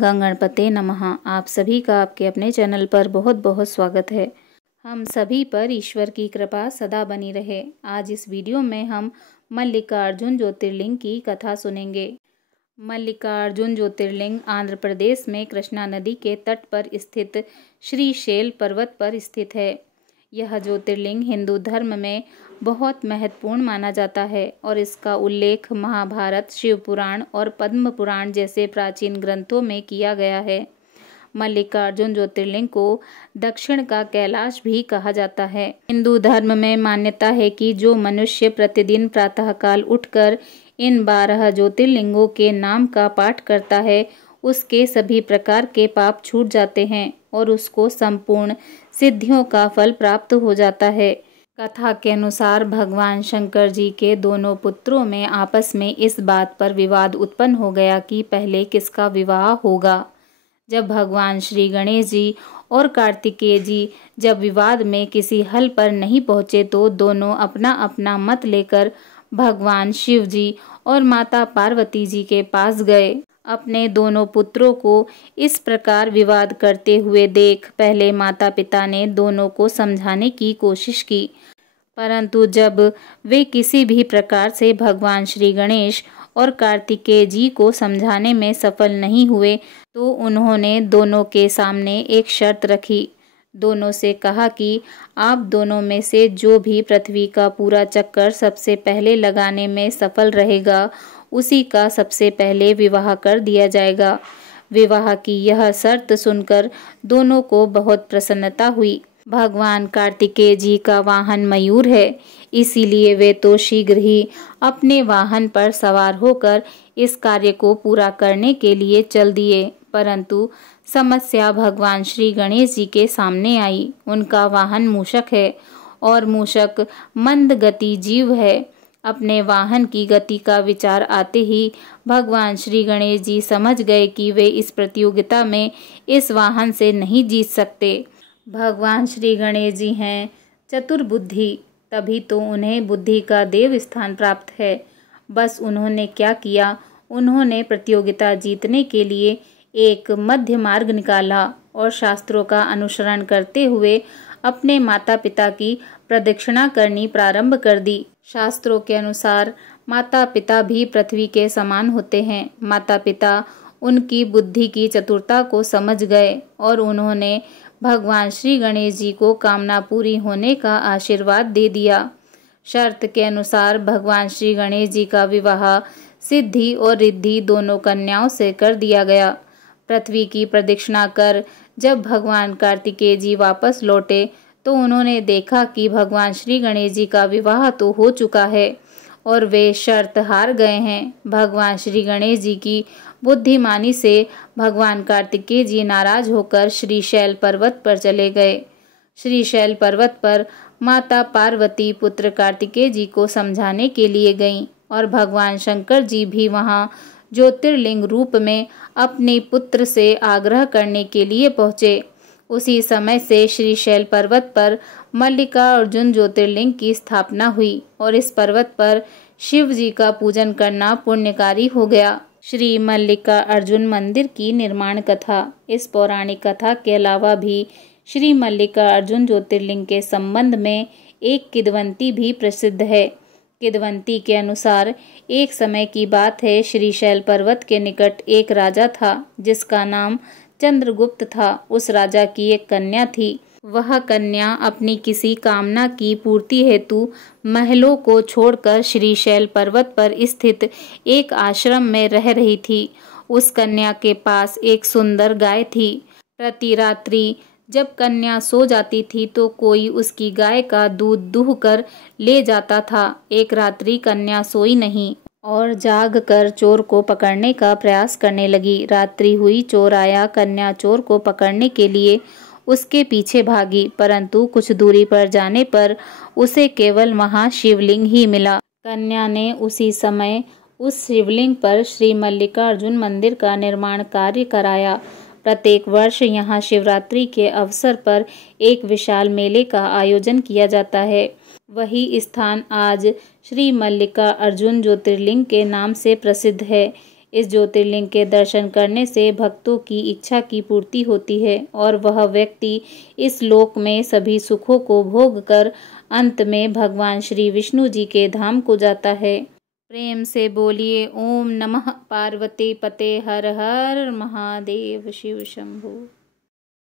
गं गणपते नमः। आप सभी का आपके अपने चैनल पर बहुत बहुत स्वागत है। हम सभी पर ईश्वर की कृपा सदा बनी रहे। आज इस वीडियो में हम मल्लिकार्जुन ज्योतिर्लिंग की कथा सुनेंगे। मल्लिकार्जुन ज्योतिर्लिंग आंध्र प्रदेश में कृष्णा नदी के तट पर स्थित श्रीशैल पर्वत पर स्थित है। यह ज्योतिर्लिंग हिंदू धर्म में बहुत महत्वपूर्ण माना जाता है और इसका उल्लेख महाभारत, शिव पुराण और पद्म पुराण जैसे प्राचीन ग्रंथों में किया गया है। मल्लिकार्जुन ज्योतिर्लिंग को दक्षिण का कैलाश भी कहा जाता है। हिंदू धर्म में मान्यता है कि जो मनुष्य प्रतिदिन प्रातःकाल उठकर इन 12 ज्योतिर्लिंगों के नाम का पाठ करता है, उसके सभी प्रकार के पाप छूट जाते हैं और उसको संपूर्ण सिद्धियों का फल प्राप्त हो जाता है। कथा के अनुसार भगवान शंकर जी के दोनों पुत्रों में आपस में इस बात पर विवाद उत्पन्न हो गया कि पहले किसका विवाह होगा। जब भगवान श्री गणेश जी और कार्तिकेय जी जब विवाद में किसी हल पर नहीं पहुँचे तो दोनों अपना अपना मत लेकर भगवान शिव जी और माता पार्वती जी के पास गए। अपने दोनों पुत्रों को इस प्रकार विवाद करते हुए देख पहले माता पिता ने दोनों को समझाने की कोशिश की, परंतु जब वे किसी भी प्रकार से भगवान श्री गणेश और कार्तिकेय जी को समझाने में सफल नहीं हुए तो उन्होंने दोनों के सामने एक शर्त रखी। दोनों से कहा कि आप दोनों में से जो भी पृथ्वी का पूरा चक्कर सबसे पहले लगाने में सफल रहेगा, उसी का सबसे पहले विवाह कर दिया जाएगा। विवाह की यह शर्त सुनकर दोनों को बहुत प्रसन्नता हुई। भगवान कार्तिकेय जी का वाहन मयूर है, इसीलिए वे तो शीघ्र ही अपने वाहन पर सवार होकर इस कार्य को पूरा करने के लिए चल दिए। परंतु समस्या भगवान श्री गणेश जी के सामने आई। उनका वाहन मूषक है और मूषक मंद गति जीव है। अपने वाहन की गति का विचार आते ही भगवान श्री गणेश जी समझ गए कि वे इस प्रतियोगिता में इस वाहन से नहीं जीत सकते। भगवान श्री गणेश जी हैं चतुर्बुद्धि, तभी तो उन्हें बुद्धि का देव स्थान प्राप्त है। बस उन्होंने क्या किया, उन्होंने प्रतियोगिता जीतने के लिए एक मध्य मार्ग निकाला और शास्त्रों का अनुसरण करते हुए अपने माता पिता की प्रदक्षिणा करनी प्रारंभ कर दी। शास्त्रों के अनुसार माता पिता भी पृथ्वी के समान होते हैं। माता पिता उनकी बुद्धि की चतुरता को समझ गए और उन्होंने भगवान श्री गणेश जी को कामना पूरी होने का आशीर्वाद दे दिया। शर्त के अनुसार भगवान श्री गणेश जी का विवाह सिद्धि और रिद्धि दोनों कन्याओं से कर दिया गया। पृथ्वी की प्रदक्षिणा कर जब भगवान कार्तिकेय जी वापस लौटे तो उन्होंने देखा कि भगवान श्री गणेश जी का विवाह तो हो चुका है और वे शर्त हार गए हैं। भगवान श्री गणेश जी की बुद्धिमानी से भगवान कार्तिकेय जी नाराज होकर श्रीशैल पर्वत पर चले गए। श्रीशैल पर्वत पर माता पार्वती पुत्र कार्तिकेय जी को समझाने के लिए गईं और भगवान शंकर जी भी वहां ज्योतिर्लिंग रूप में अपने पुत्र से आग्रह करने के लिए पहुँचे। उसी समय से श्रीशैल पर्वत पर मल्लिकार्जुन ज्योतिर्लिंग की स्थापना हुई और इस पर्वत पर शिव जी का पूजन करना पुण्यकारी हो गया। श्री मल्लिकार्जुन मंदिर की निर्माण कथा। इस पौराणिक कथा के अलावा भी श्री मल्लिकार्जुन ज्योतिर्लिंग के संबंध में एक किंवदंती भी प्रसिद्ध है। किंवदंती के अनुसार एक समय की बात है, श्रीशैल पर्वत के निकट एक राजा था जिसका नाम चंद्रगुप्त था। उस राजा की एक कन्या थी। वह कन्या अपनी किसी कामना की पूर्ति हेतु महलों को छोड़कर श्रीशैल पर्वत पर स्थित एक आश्रम में रह रही थी। उस कन्या के पास एक सुंदर गाय थी। प्रति रात्रि जब कन्या सो जाती थी तो कोई उसकी गाय का दूध दूह कर ले जाता था। एक रात्रि कन्या सोई नहीं और जाग कर चोर को पकड़ने का प्रयास करने लगी। रात्रि हुई, चोर आया। कन्या चोर को पकड़ने के लिए उसके पीछे भागी, परंतु कुछ दूरी पर जाने पर उसे केवल वहां शिवलिंग ही मिला। कन्या ने उसी समय उस शिवलिंग पर श्री मल्लिकार्जुन मंदिर का निर्माण कार्य कराया। प्रत्येक वर्ष यहाँ शिवरात्रि के अवसर पर एक विशाल मेले का आयोजन किया जाता है। वही स्थान आज श्री मल्लिकार्जुन ज्योतिर्लिंग के नाम से प्रसिद्ध है। इस ज्योतिर्लिंग के दर्शन करने से भक्तों की इच्छा की पूर्ति होती है और वह व्यक्ति इस लोक में सभी सुखों को भोग कर अंत में भगवान श्री विष्णु जी के धाम को जाता है। प्रेम से बोलिए ओम नमः पार्वती पते हर हर महादेव शिव शंभु।